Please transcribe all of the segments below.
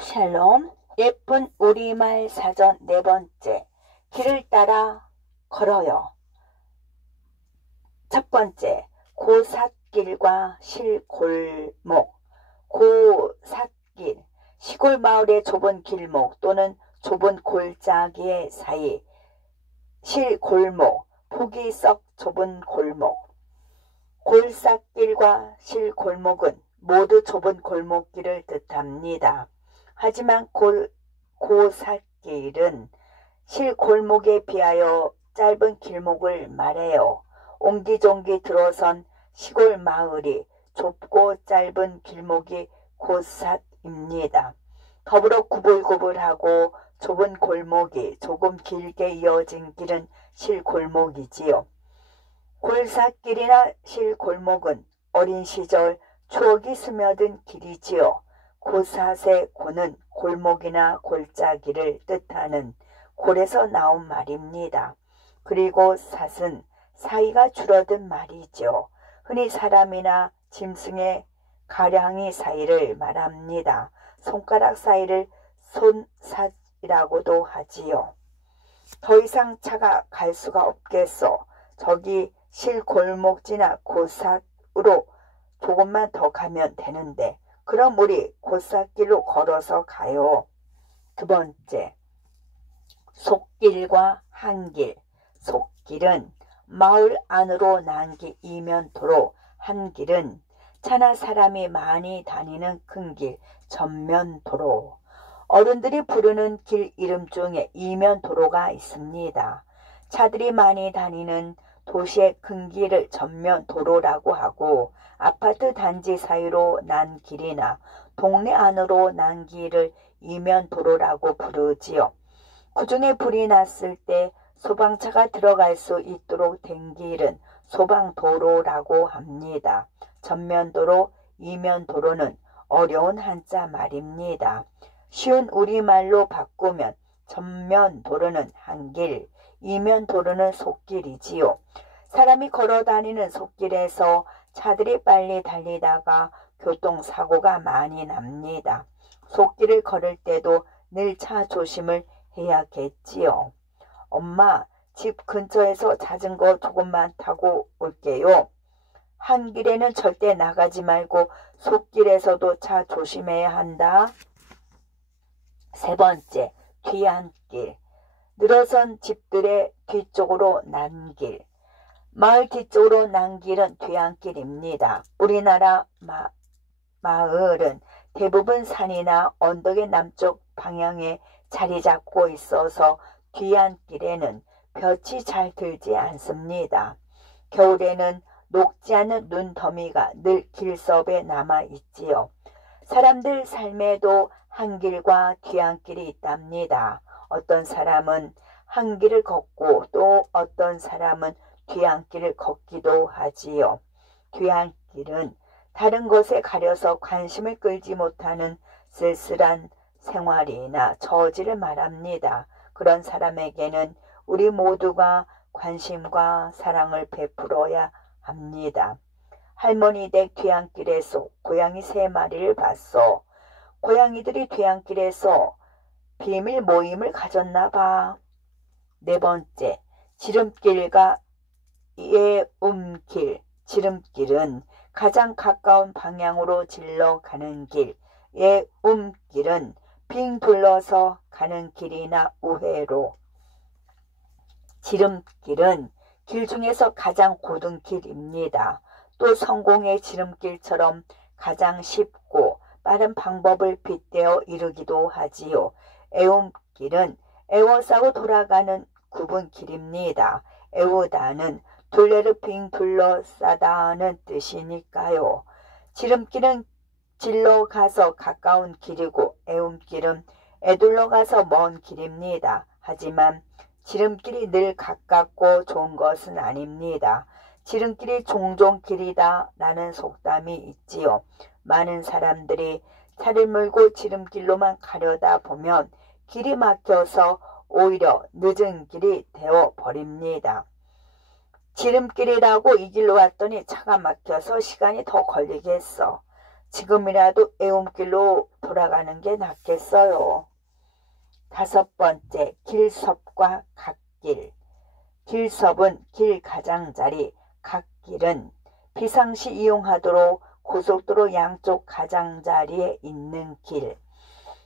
샬롬. 예쁜 우리말 사전 네 번째. 길을 따라 걸어요. 첫 번째, 고삿길과 실골목. 고삿길, 시골 마을의 좁은 길목 또는 좁은 골짜기의 사이. 실골목, 폭이 썩 좁은 골목. 골삿길과 실골목은 모두 좁은 골목길을 뜻합니다. 하지만 고삿길은 실골목에 비하여 짧은 길목을 말해요. 옹기종기 들어선 시골 마을이 좁고 짧은 길목이 고삿입니다. 더불어 구불구불하고 좁은 골목이 조금 길게 이어진 길은 실골목이지요. 골삿길이나 실골목은 어린 시절 추억이 스며든 길이지요. 고삿의 고는 골목이나 골짜기를 뜻하는 골에서 나온 말입니다. 그리고 삿은 사이가 줄어든 말이죠. 흔히 사람이나 짐승의 가량이 사이를 말합니다. 손가락 사이를 손삿이라고도 하지요. 더 이상 차가 갈 수가 없겠어. 저기 실골목 지나 고삿으로 조금만 더 가면 되는데 그럼 우리 고삿길로 걸어서 가요. 두 번째, 속길과 한길. 속길은 마을 안으로 난 길 이면도로, 한길은 차나 사람이 많이 다니는 큰 길 전면도로. 어른들이 부르는 길 이름 중에 이면도로가 있습니다. 차들이 많이 다니는 도시의 큰 길을 전면도로라고 하고 아파트 단지 사이로 난 길이나 동네 안으로 난 길을 이면도로라고 부르지요. 그중에 불이 났을 때 소방차가 들어갈 수 있도록 된 길은 소방도로라고 합니다. 전면도로, 이면도로는 어려운 한자 말입니다. 쉬운 우리말로 바꾸면 전면도로는 한길, 이면도로는 속길이지요. 사람이 걸어다니는 속길에서 차들이 빨리 달리다가 교통사고가 많이 납니다. 속길을 걸을 때도 늘 차 조심을 해야겠지요. 엄마, 집 근처에서 자전거 조금만 타고 올게요. 한길에는 절대 나가지 말고 속길에서도 차 조심해야 한다. 세 번째, 뒤안길. 늘어선 집들의 뒤쪽으로 난 길. 마을 뒤쪽으로 난 길은 뒤안길입니다. 우리나라 마을은 대부분 산이나 언덕의 남쪽 방향에 자리 잡고 있어서 뒤안길에는 볕이 잘 들지 않습니다. 겨울에는 녹지 않은 눈더미가 늘 길섭에 남아 있지요. 사람들 삶에도 한길과 뒤안길이 있답니다. 어떤 사람은 한길을 걷고 또 어떤 사람은 뒤안길을 걷기도 하지요. 뒤안길은 다른 것에 가려서 관심을 끌지 못하는 쓸쓸한 생활이나 처지를 말합니다. 그런 사람에게는 우리 모두가 관심과 사랑을 베풀어야 합니다. 할머니 댁 뒤안길에서 고양이 3마리를 봤어. 고양이들이 뒤안길에서 비밀 모임을 가졌나 봐. 네 번째, 지름길과 예움길. 지름길은 가장 가까운 방향으로 질러 가는 길. 예움길은 빙 둘러서 가는 길이나 우회로. 지름길은 길 중에서 가장 고든 길입니다. 또 성공의 지름길처럼 가장 쉽고 빠른 방법을 빗대어 이르기도 하지요. 애움길은 애워싸고 돌아가는 굽은 길입니다. 애우다는 둘레를 빙 둘러싸다는 뜻이니까요. 지름길은 질러 가서 가까운 길이고 애움길은 애둘러 가서 먼 길입니다. 하지만 지름길이 늘 가깝고 좋은 것은 아닙니다. 지름길이 종종 길이다 라는 속담이 있지요. 많은 사람들이 차를 몰고 지름길로만 가려다 보면 길이 막혀서 오히려 늦은 길이 되어 버립니다. 지름길이라고 이 길로 왔더니 차가 막혀서 시간이 더 걸리겠어. 지금이라도 애움길로 돌아가는 게 낫겠어요. 5번째, 길섭과 갓길. 길섭은 길 가장자리, 갓길은 비상시 이용하도록 고속도로 양쪽 가장자리에 있는 길.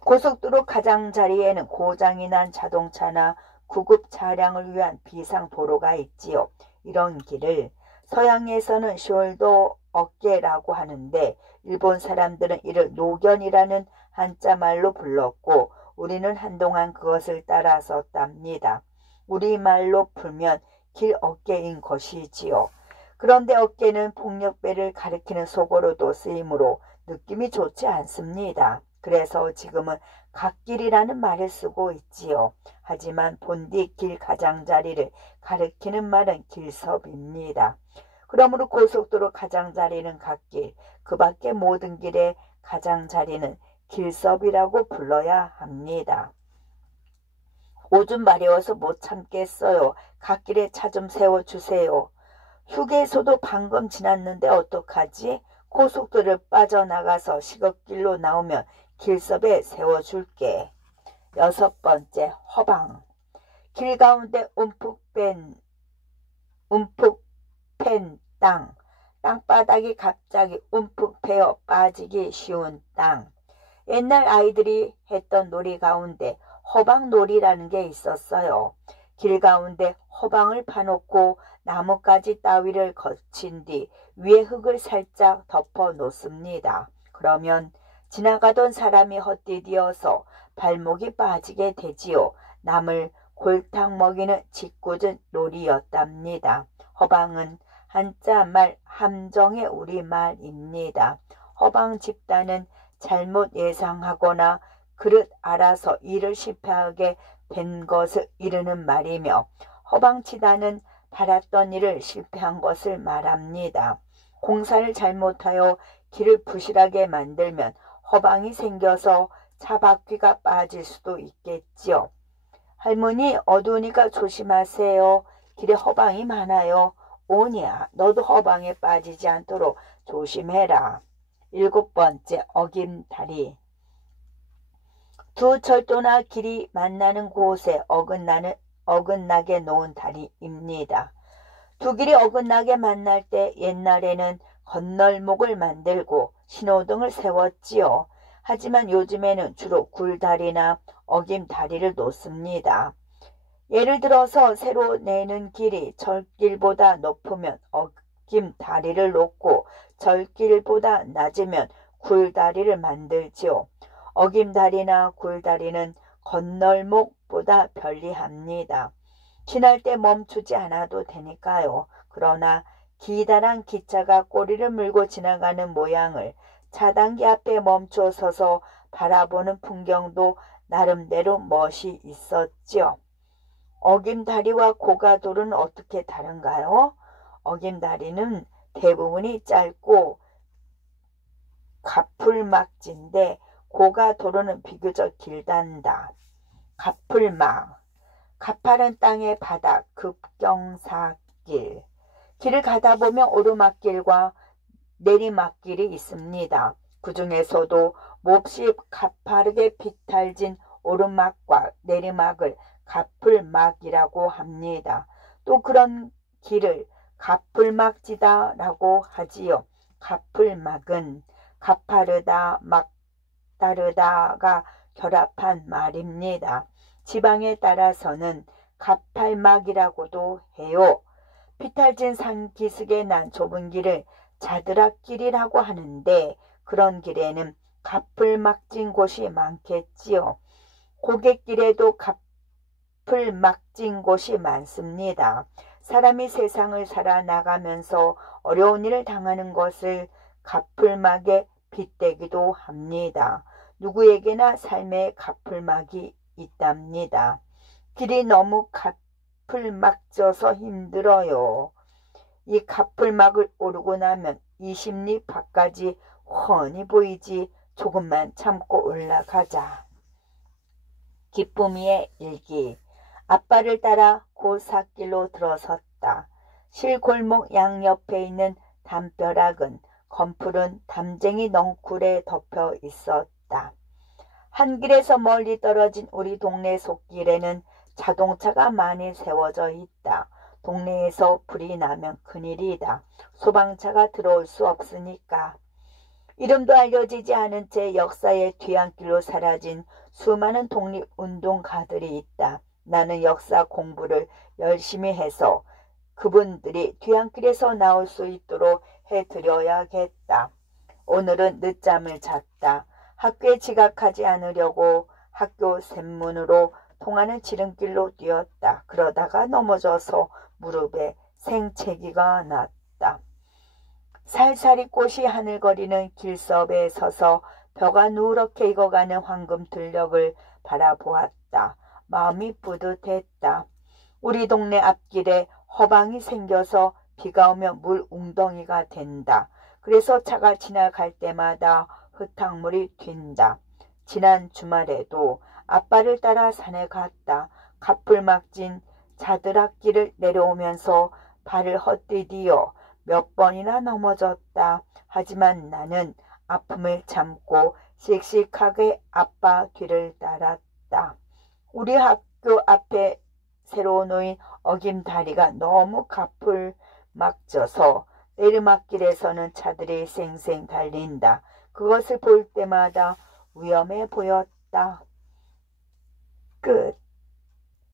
고속도로 가장자리에는 고장이 난 자동차나 구급 차량을 위한 비상도로가 있지요. 이런 길을 서양에서는 숄더 어깨라고 하는데 일본 사람들은 이를 노견이라는 한자말로 불렀고 우리는 한동안 그것을 따라 썼답니다. 우리말로 풀면 길 어깨인 것이지요. 그런데 어깨는 폭력배를 가리키는 속어로도 쓰이므로 느낌이 좋지 않습니다. 그래서 지금은 갓길이라는 말을 쓰고 있지요. 하지만 본디 길 가장자리를 가리키는 말은 길섭입니다. 그러므로 고속도로 가장자리는 갓길, 그 밖의 모든 길의 가장자리는 길섭이라고 불러야 합니다. 오줌 마려워서 못 참겠어요. 갓길에 차 좀 세워주세요. 휴게소도 방금 지났는데 어떡하지? 고속도로를 빠져나가서 시골길로 나오면 길섭에 세워줄게. 6번째, 허방. 길 가운데 움푹 팬 땅바닥이 갑자기 움푹 패여 빠지기 쉬운 땅. 옛날 아이들이 했던 놀이 가운데 허방놀이라는 게 있었어요. 길 가운데 허방을 파놓고 나뭇가지 따위를 거친 뒤 위에 흙을 살짝 덮어 놓습니다. 그러면 지나가던 사람이 헛디디어서 발목이 빠지게 되지요. 남을 골탕 먹이는 짓궂은 놀이였답니다. 허방은 한자말 함정의 우리말입니다. 허방 집단은 잘못 예상하거나 그릇 알아서 일을 실패하게 된 것을 이르는 말이며 허방치다는 바랐던 일을 실패한 것을 말합니다. 공사를 잘못하여 길을 부실하게 만들면 허방이 생겨서 차바퀴가 빠질 수도 있겠지요. 할머니, 어두우니까 조심하세요. 길에 허방이 많아요. 오냐, 너도 허방에 빠지지 않도록 조심해라. 7번째, 어김다리. 두 철도나 길이 만나는 곳에 어긋나게 놓은 다리입니다. 두 길이 어긋나게 만날 때 옛날에는 건널목을 만들고 신호등을 세웠지요. 하지만 요즘에는 주로 굴다리나 어김다리를 놓습니다. 예를 들어서 새로 내는 길이 절길보다 높으면 어김다리를 놓고 절길보다 낮으면 굴다리를 만들지요. 어김다리나 굴다리는 건널목보다 편리합니다. 지날 때 멈추지 않아도 되니까요. 그러나 기다란 기차가 꼬리를 물고 지나가는 모양을 차단기 앞에 멈춰 서서 바라보는 풍경도 나름대로 멋이 있었죠. 어김다리와 고가도로는 어떻게 다른가요? 어김다리는 대부분이 짧고 가풀막지인데 고가도로는 비교적 길단다. 가풀막, 가파른 땅의 바닥, 급경사길. 길을 가다 보면 오르막길과 내리막길이 있습니다. 그 중에서도 몹시 가파르게 비탈진 오르막과 내리막을 가풀막이라고 합니다. 또 그런 길을 가풀막지다라고 하지요. 가풀막은 가파르다, 막다르다가 결합한 말입니다. 지방에 따라서는 가팔막이라고도 해요. 비탈진 산 기슭에 난 좁은 길을 자드락길이라고 하는데 그런 길에는 가풀막진 곳이 많겠지요. 고갯길에도 가풀막진 곳이 많습니다. 사람이 세상을 살아나가면서 어려운 일을 당하는 것을 가풀막에 빗대기도 합니다. 누구에게나 삶의 가풀막이 있답니다. 길이 너무 가풀막져서 힘들어요. 이 가풀막을 오르고 나면 20리 밖까지 훤히 보이지. 조금만 참고 올라가자. 기쁨이의 일기. 아빠를 따라 고삿길로 들어섰다. 실골목 양옆에 있는 담벼락은 건풀은 담쟁이 넝쿨에 덮여 있었다. 한 길에서 멀리 떨어진 우리 동네 속길에는 자동차가 많이 세워져 있다. 동네에서 불이 나면 큰일이다. 소방차가 들어올 수 없으니까. 이름도 알려지지 않은 채 역사의 뒤안길로 사라진 수많은 독립운동가들이 있다. 나는 역사 공부를 열심히 해서 그분들이 뒤안길에서 나올 수 있도록 해드려야겠다. 오늘은 늦잠을 잤다. 학교에 지각하지 않으려고 학교 샘문으로 통하는 지름길로 뛰었다. 그러다가 넘어져서 무릎에 생채기가 났다. 살살이 꽃이 하늘거리는 길섭에 서서 벼가 누렇게 익어가는 황금 들녘을 바라보았다. 마음이 뿌듯했다. 우리 동네 앞길에 허방이 생겨서 비가 오면 물 웅덩이가 된다. 그래서 차가 지나갈 때마다 흙탕물이 튄다. 지난 주말에도 아빠를 따라 산에 갔다. 가풀막진 자드락길을 내려오면서 발을 헛디디어 몇 번이나 넘어졌다. 하지만 나는 아픔을 참고 씩씩하게 아빠 뒤를 따랐다. 우리 학교 앞에 새로 놓인 어김다리가 너무 가풀막져서 내리막길에서는 차들이 쌩쌩 달린다. 그것을 볼 때마다 위험해 보였다. 끝.